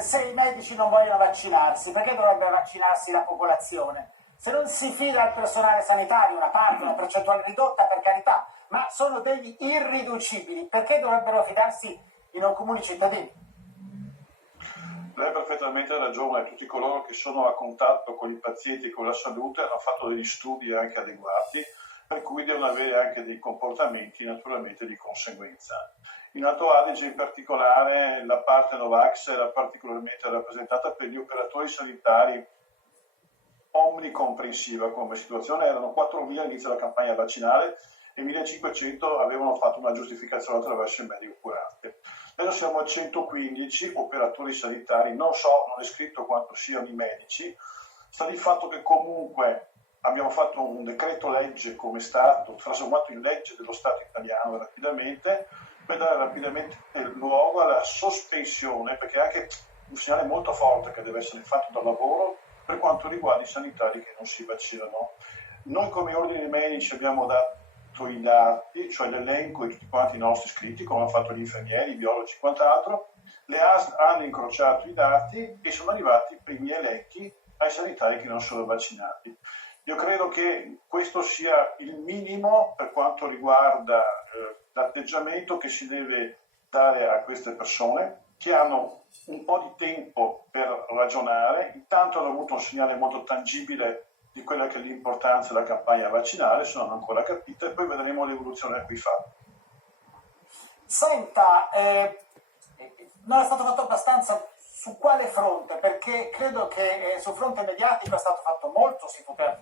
se i medici non vogliono vaccinarsi, perché dovrebbe vaccinarsi la popolazione? Se non si fida al personale sanitario, una parte, una percentuale ridotta, per carità, ma sono degli irriducibili, perché dovrebbero fidarsi i non comuni cittadini? Lei ha perfettamente ragione, tutti coloro che sono a contatto con i pazienti e con la salute hanno fatto degli studi anche adeguati, per cui devono avere anche dei comportamenti naturalmente di conseguenza. In Alto Adige in particolare la parte Novax era particolarmente rappresentata per gli operatori sanitari, omnicomprensiva come situazione, erano 4.000 all'inizio della campagna vaccinale e 1.500 avevano fatto una giustificazione attraverso il medico curante. Adesso siamo a 115 operatori sanitari, non è scritto quanto siano i medici, sta di fatto che comunque abbiamo fatto un decreto legge come Stato, trasformato in legge dello Stato italiano rapidamente, per dare rapidamente luogo alla sospensione, perché è anche un segnale molto forte che deve essere fatto dal lavoro per quanto riguarda i sanitari che non si vaccinano. Noi come ordine medici abbiamo dato i dati, cioè l'elenco di tutti quanti i nostri iscritti, come hanno fatto gli infermieri, i biologi e quant'altro. Le ASL hanno incrociato i dati e sono arrivati i primi elenchi ai sanitari che non sono vaccinati. Io credo che questo sia il minimo per quanto riguarda l'atteggiamento che si deve dare a queste persone che hanno un po' di tempo per ragionare. Intanto hanno avuto un segnale molto tangibile di quella che è l'importanza della campagna vaccinale, se non hanno ancora capito, e poi vedremo l'evoluzione a cui fa. Senta, non è stato fatto abbastanza su quale fronte? Perché credo che sul fronte mediatico è stato fatto molto, si poteva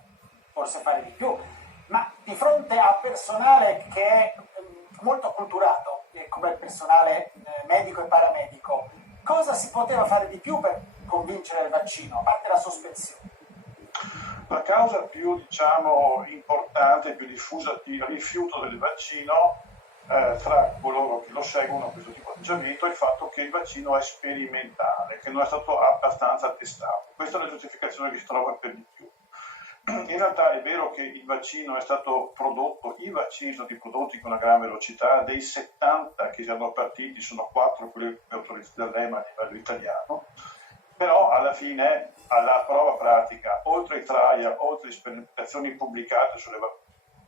forse fare di più, ma di fronte a personale che è molto acculturato, come il personale medico e paramedico, cosa si poteva fare di più per convincere il vaccino, a parte la sospensione? La causa più importante, più diffusa di rifiuto del vaccino tra coloro che lo seguono questo tipo di atteggiamento è il fatto che il vaccino è sperimentale, che non è stato abbastanza testato. Questa è la giustificazione che si trova per di più. In realtà è vero che il vaccino è stato prodotto, i vaccini sono stati prodotti con una gran velocità, dei 70 che siano partiti sono 4 quelli autorizzati dall'EMA a livello italiano, però alla fine alla prova pratica, oltre ai trial, oltre alle sperimentazioni pubblicate sulle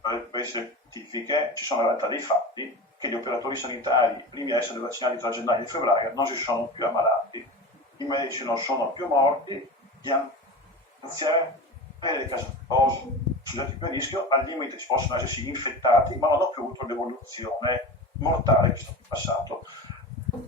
riviste scientifiche, ci sono in realtà dei fatti che gli operatori sanitari, i primi a essere vaccinati tra gennaio e febbraio, non si sono più ammalati, i medici non sono più morti, gli anziani delle case soggetti più a rischio, al limite si possono essersi infettati, ma non hanno più avuto l'evoluzione mortale che è stato passato.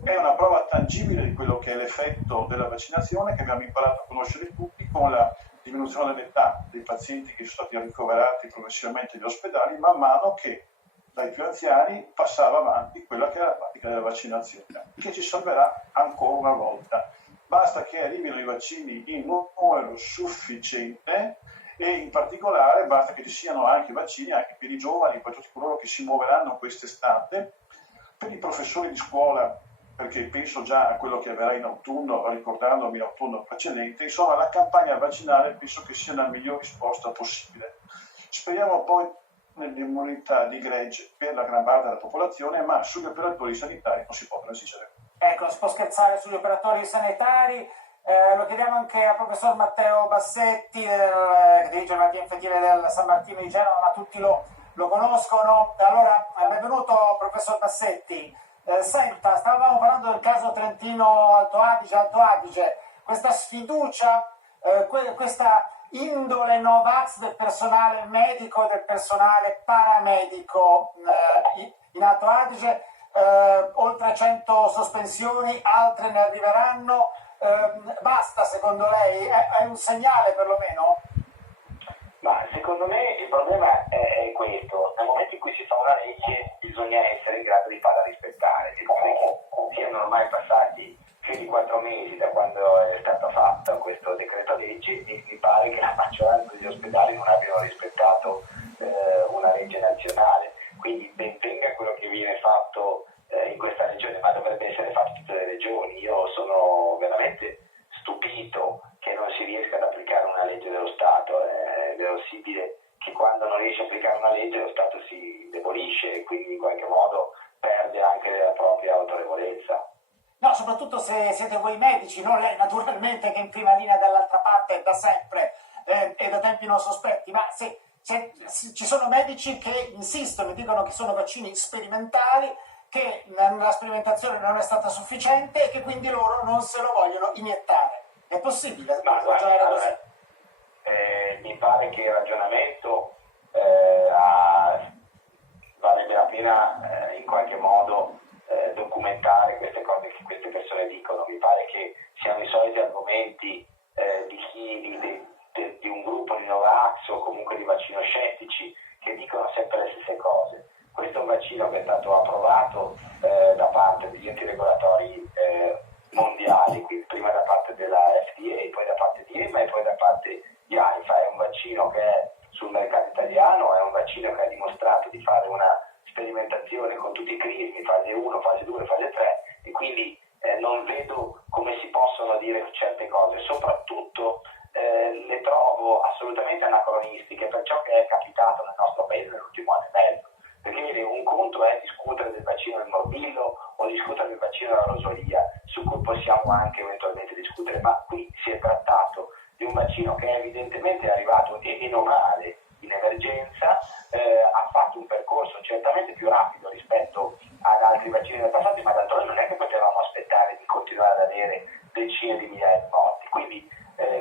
È una prova tangibile di quello che è l'effetto della vaccinazione che abbiamo imparato a conoscere tutti con la diminuzione dell'età dei pazienti che sono stati ricoverati progressivamente negli ospedali, man mano che dai più anziani passava avanti quella che è la pratica della vaccinazione, che ci salverà ancora una volta. Basta che arrivino i vaccini in numero sufficiente e in particolare basta che ci siano anche vaccini anche per i giovani, per tutti coloro che si muoveranno quest'estate, per i professori di scuola, perché penso già a quello che avverrà in autunno, ricordandomi l'autunno precedente. Insomma, la campagna vaccinale penso che sia la miglior risposta possibile. Speriamo poi nell'immunità di gregge per la gran parte della popolazione, ma sugli operatori sanitari non si può transigere. Ecco, si può scherzare sugli operatori sanitari. Lo chiediamo anche al professor Matteo Bassetti, che dirige la malattia infettive del San Martino di Genova, ma tutti lo conoscono. Allora, benvenuto professor Bassetti. Senta, stavamo parlando del caso Trentino Alto Adige, questa sfiducia, questa indole Novax del personale medico e del personale paramedico in Alto Adige, oltre 100 sospensioni, altre ne arriveranno. Basta secondo lei? È un segnale perlomeno? Ma secondo me il problema è questo: nel momento in cui si fa una legge bisogna essere in grado di farla rispettare. E che siano ormai passati più di 4 mesi da quando è stato fatto questo decreto legge e mi pare che la maggioranza degli ospedali non abbiano rispettato una legge nazionale. Quindi ben venga quello che viene fatto in questa regione, ma dovrebbe essere fatto in tutte le regioni. Io sono veramente stupito che non si riesca ad applicare una legge dello Stato. È possibile che quando non riesce a applicare una legge lo Stato si indebolisce e quindi in qualche modo perde anche la propria autorevolezza. No, soprattutto se siete voi medici, non lei naturalmente che è in prima linea dall'altra parte da sempre e da tempi non sospetti, ma se ci sono medici che insistono e dicono che sono vaccini sperimentali, che la sperimentazione non è stata sufficiente e che quindi loro non se lo vogliono iniettare. È possibile ragionare così? Mi pare che il ragionamento vale la pena in qualche modo documentare queste cose che queste persone dicono. Mi pare che siano i soliti argomenti di un gruppo di Novax o comunque di vaccinoscettici che dicono sempre le stesse cose. Questo è un vaccino che è stato approvato da parte degli enti regolatori mondiali, quindi prima da parte della FDA, poi da parte di EMA e poi da parte di AIFA. È un vaccino che è sul mercato italiano, è un vaccino che ha dimostrato di fare una sperimentazione con tutti i crismi, fase 1, fase 2, fase 3, e quindi non vedo come si possono dire certe cose, soprattutto le trovo assolutamente anacronistiche per ciò che è capitato nel nostro paese nell'ultimo anno e mezzo. Perché un conto è discutere del vaccino del morbillo o discutere del vaccino della rosolia, su cui possiamo anche eventualmente discutere, ma qui si è trattato di un vaccino che evidentemente è arrivato e meno male in emergenza, ha fatto un percorso certamente più rapido rispetto ad altri vaccini del passato, ma d'altronde non è che potevamo aspettare di continuare ad avere decine di migliaia di morti. Quindi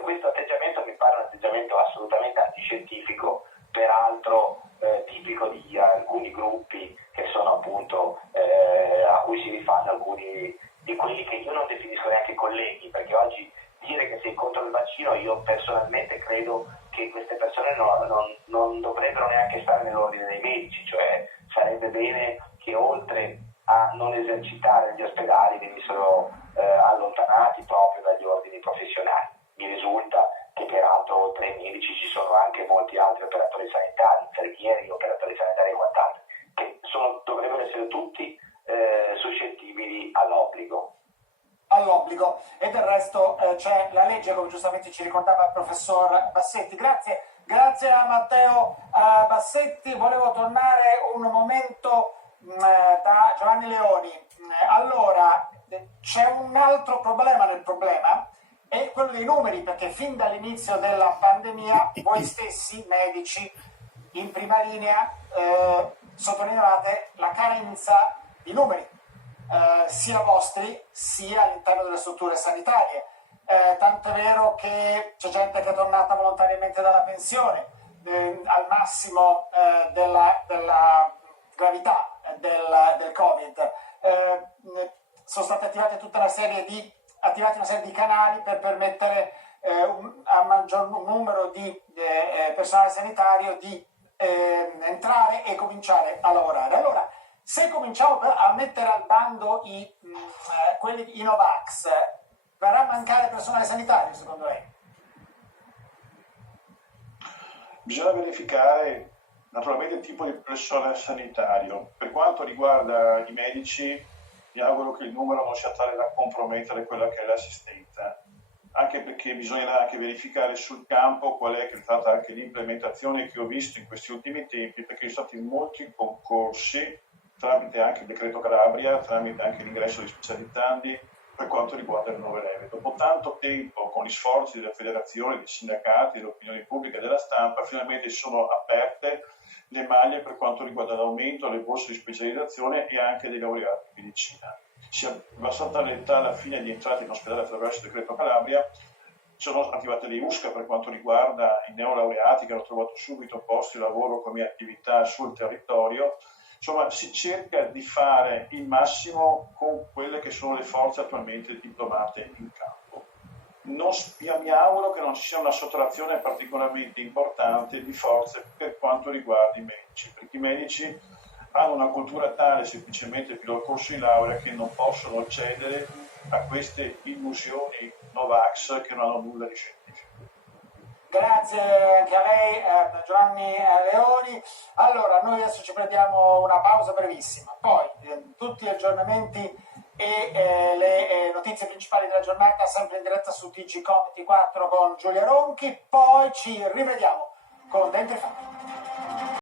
questo atteggiamento mi pare un atteggiamento assolutamente antiscientifico, peraltro tipico di alcuni gruppi che sono appunto a cui si rifanno alcuni di quelli che io non definisco neanche colleghi, perché oggi dire che sei contro il vaccino, io personalmente credo che queste persone non dovrebbero neanche stare nell'ordine dei medici, cioè sarebbe bene che oltre a non esercitare negli ospedali venissero allontanati proprio dagli ordini professionali. Mi risulta che peraltro oltre ai medici ci sono anche molti altri operatori sanitari, infermieri, operatori sanitari e quant'altro, che dovrebbero essere tutti suscettibili all'obbligo. E del resto c'è la legge, come giustamente ci ricordava il professor Bassetti. Grazie a Matteo Bassetti. Volevo tornare un momento da Giovanni Leoni. Allora, c'è un altro problema nel problema, è quello dei numeri, perché fin dall'inizio della pandemia voi stessi, medici, in prima linea, sottolineavate la carenza di numeri, sia vostri sia all'interno delle strutture sanitarie. Tanto è vero che c'è gente che è tornata volontariamente dalla pensione al massimo della gravità del Covid. Sono state attivate una serie di canali per permettere a maggior numero di personale sanitario di entrare e cominciare a lavorare. Allora, se cominciamo a mettere al bando i Novax, verrà a mancare personale sanitario, secondo lei? Bisogna verificare naturalmente il tipo di personale sanitario. Per quanto riguarda i medici, mi auguro che il numero non sia tale da compromettere quella che è l'assistenza, anche perché bisogna anche verificare sul campo qual è che è stata anche l'implementazione che ho visto in questi ultimi tempi, perché sono stati molti concorsi tramite anche il decreto Calabria, tramite anche l'ingresso di specializzandi per quanto riguarda le nuove leve. Dopo tanto tempo, con gli sforzi delle federazioni, dei sindacati, dell'opinione pubblica e della stampa, finalmente si sono aperte le maglie per quanto riguarda l'aumento delle borse di specializzazione e anche dei laureati in medicina. Si è abbassata l'età alla fine di entrare in ospedale attraverso il decreto Calabria, sono attivate le USCA per quanto riguarda i neolaureati che hanno trovato subito posti di lavoro come attività sul territorio. Insomma, si cerca di fare il massimo con quelle che sono le forze attualmente diplomate in campo. Mi auguro che non ci sia una sottrazione particolarmente importante di forze per quanto riguarda i medici, perché i medici hanno una cultura tale semplicemente per il corso di laurea che non possono cedere a queste illusioni Novax che non hanno nulla di scientifico. Grazie anche a lei, Giovanni Leoni. Allora, noi adesso ci prendiamo una pausa brevissima, poi tutti gli aggiornamenti e le notizie principali della giornata sempre in diretta su TG Com 24 con Giulia Ronchi, poi ci rivediamo con Dentro i Fatti.